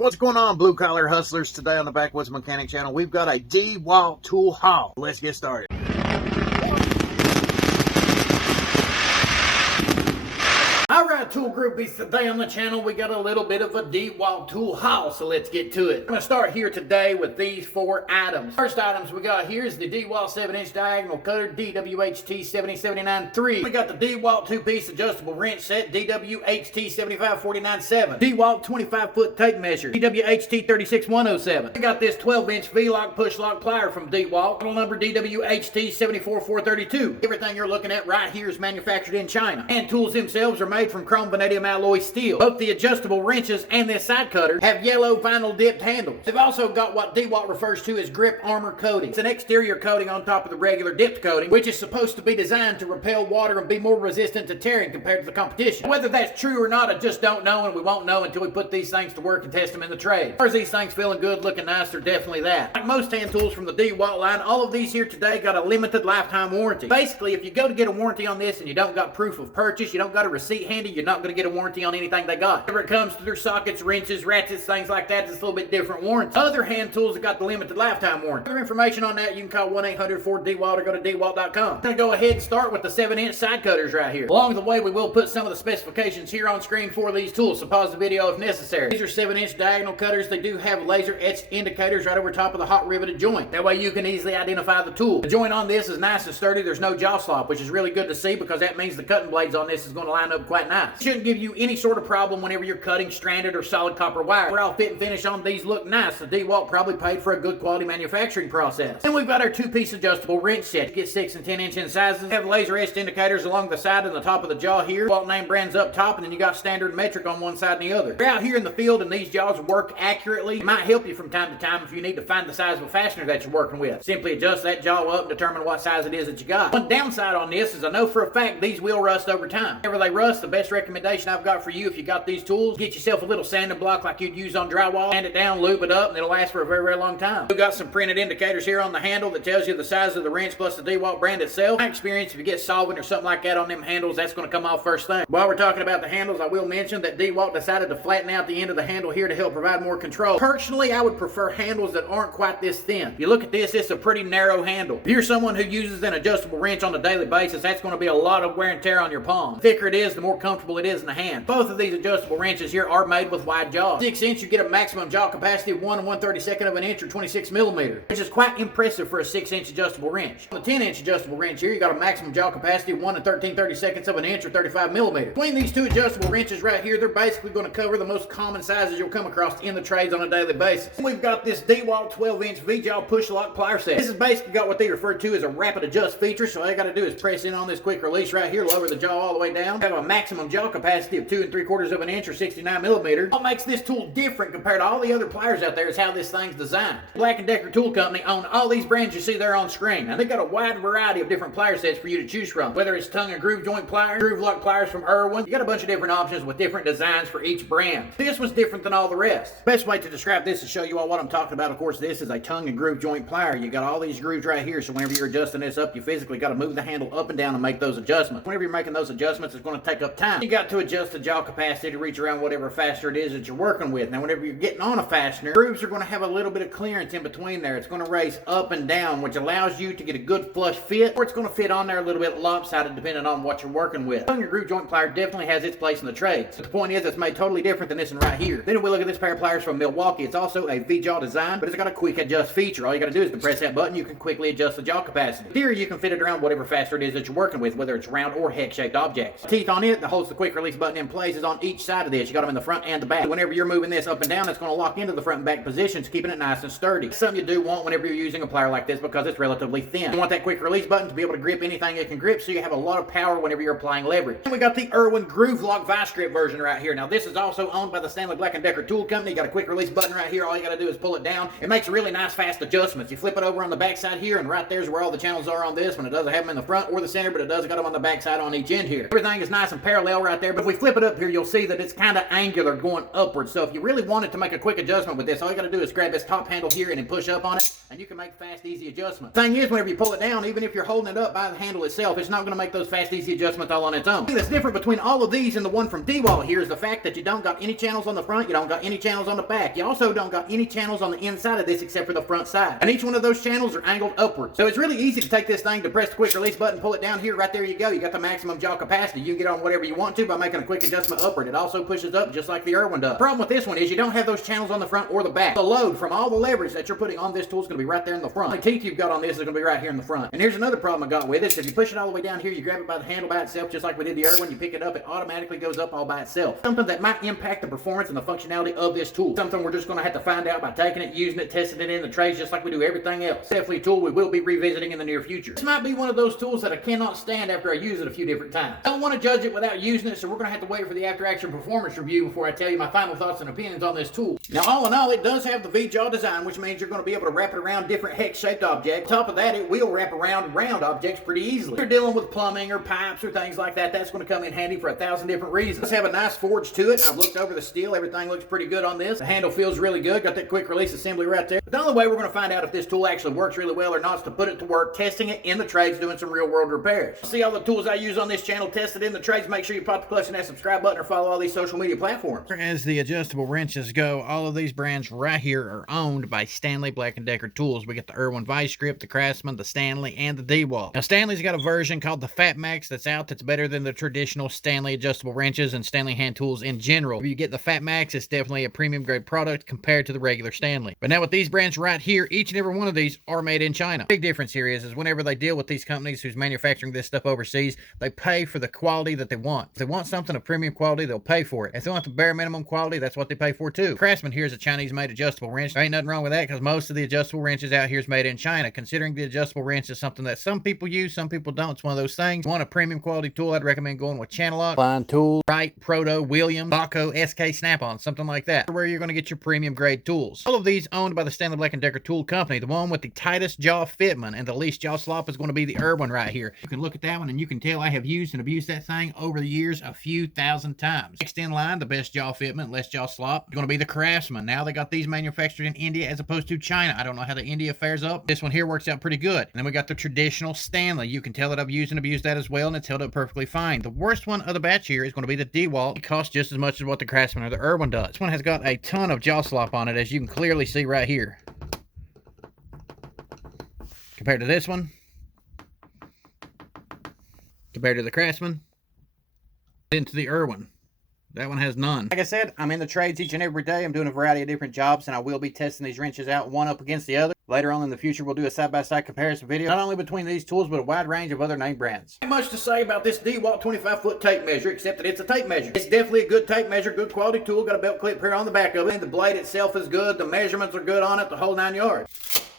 What's going on, blue collar hustlers? Today on the Backwoods Mechanic channel, we've got a Dewalt tool haul. Let's get started. Alright, tool groupies, today on the channel we got a little bit of a Dewalt tool haul, so let's get to it. I'm going to start here today with these four items. First items we got here is the Dewalt 7-inch diagonal cutter DWHT 7079-3. We got the Dewalt 2-piece adjustable wrench set DWHT 75497. Dewalt 25-foot tape measure DWHT 36107. We got this 12-inch V-lock push lock plier from Dewalt, model number DWHT 74432. Everything you're looking at right here is manufactured in China, and tools themselves are made from chrome vanadium alloy steel. Both the adjustable wrenches and this side cutter have yellow vinyl dipped handles. They've also got what Dewalt refers to as grip armor coating. It's an exterior coating on top of the regular dipped coating, which is supposed to be designed to repel water and be more resistant to tearing compared to the competition. Whether that's true or not, I just don't know, and we won't know until we put these things to work and test them in the trade. As far as these things feeling good, looking nice, they're definitely that. Like most hand tools from the Dewalt line, all of these here today got a limited lifetime warranty. Basically, if you go to get a warranty on this and you don't got proof of purchase, you don't got a receipt handy, you're not going to get a warranty on anything they got. Whenever it comes to their sockets, wrenches, ratchets, things like that, it's a little bit different warranty. Other hand tools have got the limited lifetime warranty. For information on that, you can call 1-800-4DEWALT or go to Dewalt.com. I'm going to go ahead and start with the 7-inch side cutters right here. Along the way, we will put some of the specifications here on screen for these tools, so pause the video if necessary. These are 7-inch diagonal cutters. They do have laser etched indicators right over top of the hot riveted joint. That way you can easily identify the tool. The joint on this is nice and sturdy. There's no jaw slop, which is really good to see because that means the cutting blades on this is going to line up quite nice. It shouldn't give you any sort of problem whenever you're cutting stranded or solid copper wire. We're all fit and finish on these look nice. The Dewalt probably paid for a good quality manufacturing process. And we've got our 2-piece adjustable wrench set. You get 6 and 10 inch in sizes. Have laser etched indicators along the side and the top of the jaw here. Dewalt name brands up top, and then you got standard metric on one side and the other. You're out here in the field and these jaws work accurately. It might help you from time to time if you need to find the size of a fastener that you're working with. Simply adjust that jaw up and determine what size it is that you got. One downside on this is I know for a fact these will rust over time. Whenever they rust, the best recommendation I've got for you, if you got these tools, get yourself a little sanding block like you'd use on drywall, sand it down, lube it up, and it'll last for a very, very long time. We've got some printed indicators here on the handle that tells you the size of the wrench plus the Dewalt brand itself. My experience, if you get solvent or something like that on them handles, that's going to come off first thing. While we're talking about the handles, I will mention that Dewalt decided to flatten out the end of the handle here to help provide more control. Personally, I would prefer handles that aren't quite this thin. If you look at this, it's a pretty narrow handle. If you're someone who uses an adjustable wrench on a daily basis, that's going to be a lot of wear and tear on your palm. The thicker it is, the more comfortable it is in the hand. Both of these adjustable wrenches here are made with wide jaws. 6 inch, you get a maximum jaw capacity of 1 1/32 of an inch or 26 millimeters, which is quite impressive for a 6-inch adjustable wrench. On the 10-inch adjustable wrench here, you got a maximum jaw capacity of 1 13/32 of an inch or 35 millimeters. Between these two adjustable wrenches right here, they're basically going to cover the most common sizes you'll come across in the trades on a daily basis. And we've got this Dewalt 12-inch V-jaw push lock plier set. This is basically got what they refer to as a rapid adjust feature, so all you got to do is press in on this quick release right here, lower the jaw all the way down, have a maximum jaw capacity of 2 3/4 of an inch or 69 millimeters. What makes this tool different compared to all the other pliers out there is how this thing's designed. Black & Decker Tool Company own all these brands you see there on screen. Now, they've got a wide variety of different plier sets for you to choose from. Whether it's tongue and groove joint pliers, groove lock pliers from IRWIN, you got a bunch of different options with different designs for each brand. This was different than all the rest. Best way to describe this is show you all what I'm talking about. Of course, this is a tongue and groove joint plier. You got all these grooves right here, so whenever you're adjusting this up, you physically got to move the handle up and down and make those adjustments. Whenever you're making those adjustments, it's going to take up time. You got to adjust the jaw capacity to reach around whatever fastener it is that you're working with. Now, whenever you're getting on a fastener, grooves are going to have a little bit of clearance in between there. It's going to raise up and down, which allows you to get a good flush fit, or it's going to fit on there a little bit lopsided depending on what you're working with. Tongue and groove joint plier definitely has its place in the trade. But the point is, it's made totally different than this one right here. Then if we look at this pair of pliers from Milwaukee, it's also a V-jaw design, but it's got a quick adjust feature. All you got to do is to press that button, you can quickly adjust the jaw capacity. Here, you can fit it around whatever fastener it is that you're working with, whether it's round or hex-shaped objects. The teeth on it that holds the quick release button in place is on each side of this. You got them in the front and the back. Whenever you're moving this up and down, it's going to lock into the front and back positions, keeping it nice and sturdy. It's something you do want whenever you're using a plier like this because it's relatively thin. You want that quick release button to be able to grip anything it can grip, so you have a lot of power whenever you're applying leverage. And we got the IRWIN Groove Lock Vice Grip version right here. Now, this is also owned by the Stanley Black & Decker Tool Company. You got a quick release button right here. All you got to do is pull it down. It makes really nice, fast adjustments. You flip it over on the back side here, and right there's where all the channels are on this one. It doesn't have them in the front or the center, but it does got them on the back side on each end here. Everything is nice and parallel right there. there, but if we flip it up here, you'll see that it's kind of angular going upwards. So if you really wanted to make a quick adjustment with this, all you got to do is grab this top handle here and then push up on it, and you can make fast, easy adjustments. Thing is, whenever you pull it down, even if you're holding it up by the handle itself, it's not going to make those fast, easy adjustments all on its own. The thing that's different between all of these and the one from Dewalt here is the fact that you don't got any channels on the front, you don't got any channels on the back. You also don't got any channels on the inside of this except for the front side. And each one of those channels are angled upwards. So it's really easy to take this thing, to press the quick release button, pull it down here, right there you go. You got the maximum jaw capacity. You can get on whatever you want to by making a quick adjustment upward. It also pushes up just like the IRWIN does. The problem with this one is you don't have those channels on the front or the back. The load from all the leverage that you're putting on this tool is going to be right there in the front. The teeth you've got on this is going to be right here in the front. And here's another problem I got with it. If you push it all the way down here, you grab it by the handle by itself, just like we did the IRWIN, you pick it up, it automatically goes up all by itself. Something that might impact the performance and the functionality of this tool. Something we're just going to have to find out by taking it, using it, testing it in the trays, just like we do everything else. Definitely a tool we will be revisiting in the near future. This might be one of those tools that I cannot stand after I use it a few different times. I don't want to judge it without using it, so we're going to have to wait for the after action performance review before I tell you my final thoughts and opinions on this tool. Now, all in all, it does have the V-jaw design, which means you're going to be able to wrap it around different hex-shaped objects. On top of that, it will wrap around round objects pretty easily. If you're dealing with plumbing or pipes or things like that, that's going to come in handy for 1,000 different reasons. Let's have a nice forge to it. I've looked over the steel. Everything looks pretty good on this. The handle feels really good. Got that quick release assembly right there. But the only way we're going to find out if this tool actually works really well or not is to put it to work, testing it in the trades, doing some real world repairs. See all the tools I use on this channel tested in the trades. Make sure you pop the plus and that subscribe button or follow all these social media platforms. As the adjustable wrenches go, all of these brands right here are owned by Stanley Black & Decker tools. We get the IRWIN Vice Grip, the CRAFTSMAN, the Stanley, and the Dewalt. Now, Stanley's got a version called the Fat Max that's out that's better than the traditional Stanley adjustable wrenches and Stanley hand tools in general. If you get the Fat Max, it's definitely a premium grade product compared to the regular Stanley. But now with these brands right here, each and every one of these are made in China. Big difference here is whenever they deal with these companies who's manufacturing this stuff overseas, they pay for the quality that they want. If they want something of premium quality, they'll pay for it. If they want the bare minimum quality, that's what they pay for too. CRAFTSMAN here is a Chinese-made adjustable wrench. There ain't nothing wrong with that because most of the adjustable wrenches out here is made in China. Considering the adjustable wrench is something that some people use, some people don't. It's one of those things. If you want a premium quality tool, I'd recommend going with CHANNELLOCK, Fine Tool, Wright, Proto, Williams, Baco, SK, Snap-on, something like that. Where you're going to get your premium grade tools. All of these owned by the Stanley Black & Decker tool company. The one with the tightest jaw fitment and the least jaw slop is going to be the IRWIN right here. You can look at that one and you can tell I have used and abused that thing over the years a few thousand times. Next in line, the best jaw fitment, less jaw slop, is going to be the CRAFTSMAN. Now they got these manufactured in India as opposed to China. I don't know how the India fares up. This one here works out pretty good. And then we got the traditional Stanley. You can tell that I've used and abused that as well, and it's held up perfectly fine. The worst one of the batch here is going to be the Dewalt. It costs just as much as what the CRAFTSMAN or the IRWIN does. This one has got a ton of jaw slop on it, as you can clearly see right here. Compared to this one, compared to the CRAFTSMAN, into the IRWIN. That one has none. Like I said, I'm in the trades each and every day. I'm doing a variety of different jobs, and I will be testing these wrenches out one up against the other. Later on in the future, we'll do a side-by-side comparison video, not only between these tools, but a wide range of other name brands. Not much to say about this Dewalt 25-foot tape measure, except that it's a tape measure. It's definitely a good tape measure, good quality tool. Got a belt clip here on the back of it. The blade itself is good. The measurements are good on it, the whole 9 yards.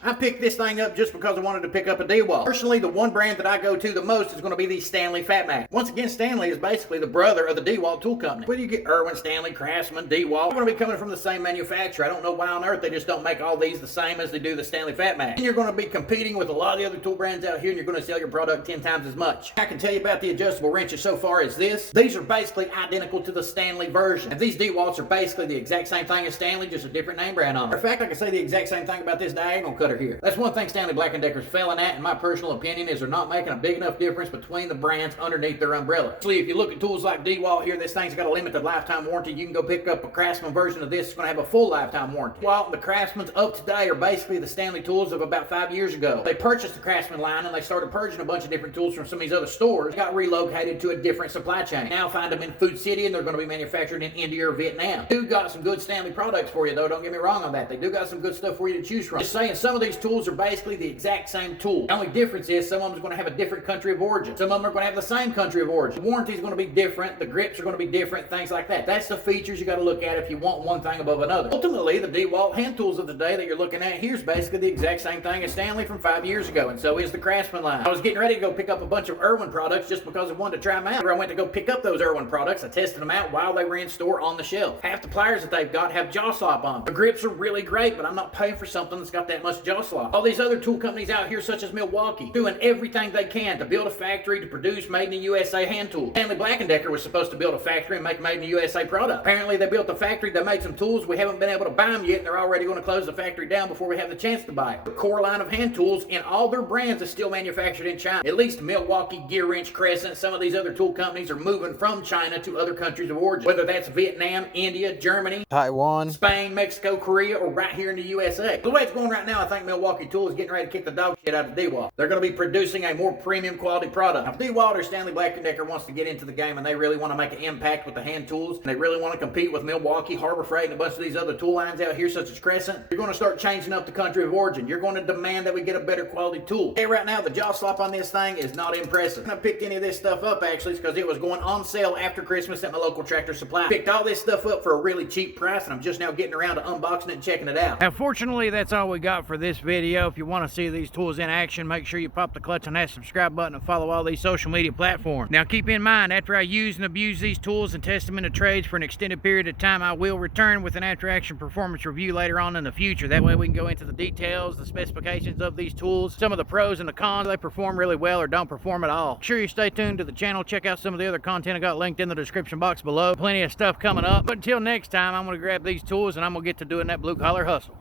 I picked this thing up just because I wanted to pick up a Dewalt. Personally, the one brand that I go to the most is going to be the Stanley Fat Max. Once again, Stanley is basically the brother of the Dewalt tool company. Whether you get IRWIN, Stanley, CRAFTSMAN, Dewalt, they're going to be coming from the same manufacturer. I don't know why on earth they just don't make all these the same as they do the Stanley Fat Max. And you're going to be competing with a lot of the other tool brands out here, and you're going to sell your product 10 times as much. I can tell you about the adjustable wrenches so far as this. These are basically identical to the Stanley version. And these Dewalts are basically the exact same thing as Stanley, just a different name brand on them. In fact, I can say the exact same thing about this diagonal cutter here. That's one thing Stanley Black & Decker's failing at, in my personal opinion, is they're not making a big enough difference between the brands underneath their umbrella. Actually, if you look at tools like Dewalt here, this thing's got a limited lifetime warranty. You can go pick up a CRAFTSMAN version of this. It's going to have a full lifetime warranty. Dewalt and the CRAFTSMANs of today are basically the Stanley tools of about 5 years ago. They purchased the CRAFTSMAN line and they started purging a bunch of different tools from some of these other stores. They got relocated to a different supply chain. Now find them in Food City, and they're going to be manufactured in India or Vietnam. They do got some good Stanley products for you, though. Don't get me wrong on that. They do got some good stuff for you to choose from. Just saying, some of these tools are basically the exact same tool. The only difference is some of them are going to have a different country of origin. Some of them are going to have the same country of origin. The warranty is going to be different. The grips are going to be different. Things like that. That's the features you got to look at if you want one thing above another. Ultimately, the Dewalt hand tools of the day that you're looking at here is basically the exact same thing as Stanley from 5 years ago, and so is the CRAFTSMAN line. I was getting ready to go pick up a bunch of IRWIN products just because I wanted to try them out. Whenever I went to go pick up those IRWIN products, I tested them out while they were in store on the shelf. Half the pliers that they've got have jaw slop on them. The grips are really great, but I'm not paying for something that's got that much jaw slot. All these other tool companies out here, such as Milwaukee, doing everything they can to build a factory to produce made in the USA hand tools. Stanley Black & Decker was supposed to build a factory and make made in the USA product. Apparently they built a factory, they made some tools, we haven't been able to buy them yet, and they're already going to close the factory down before we have the chance to buy it. The core line of hand tools in all their brands is still manufactured in China. At least Milwaukee, Gear Wrench, Crescent, some of these other tool companies are moving from China to other countries of origin, whether that's Vietnam, India, Germany, Taiwan, Spain, Mexico, Korea, or right here in the USA. The way it's going right now, I think Milwaukee Tool is getting ready to kick the dog shit out of Dewalt. They're going to be producing a more premium quality product. Now, if Dewalt or Stanley Black & Decker wants to get into the game and they really want to make an impact with the hand tools, and they really want to compete with Milwaukee, Harbor Freight, and a bunch of these other tool lines out here, such as Crescent, you're going to start changing up the country of origin. You're going to demand that we get a better quality tool. Hey, right now, the jaw slop on this thing is not impressive. I picked any of this stuff up, actually, because it was going on sale after Christmas at my local Tractor Supply. Picked all this stuff up for a really cheap price, and I'm just now getting around to unboxing it and checking it out. Now, fortunately, that's all we got for this video. If you want to see these tools in action, make sure you pop the clutch on that subscribe button and follow all these social media platforms. Now, keep in mind, after I use and abuse these tools and test them in the trades for an extended period of time, I will return with an after-action performance review later on in the future. That way we can go into the details, the specifications of these tools, some of the pros and the cons, they perform really well or don't perform at all. Make sure you stay tuned to the channel. Check out some of the other content I got linked in the description box below. Plenty of stuff coming up. But until next time, I'm going to grab these tools and I'm going to get to doing that blue collar hustle.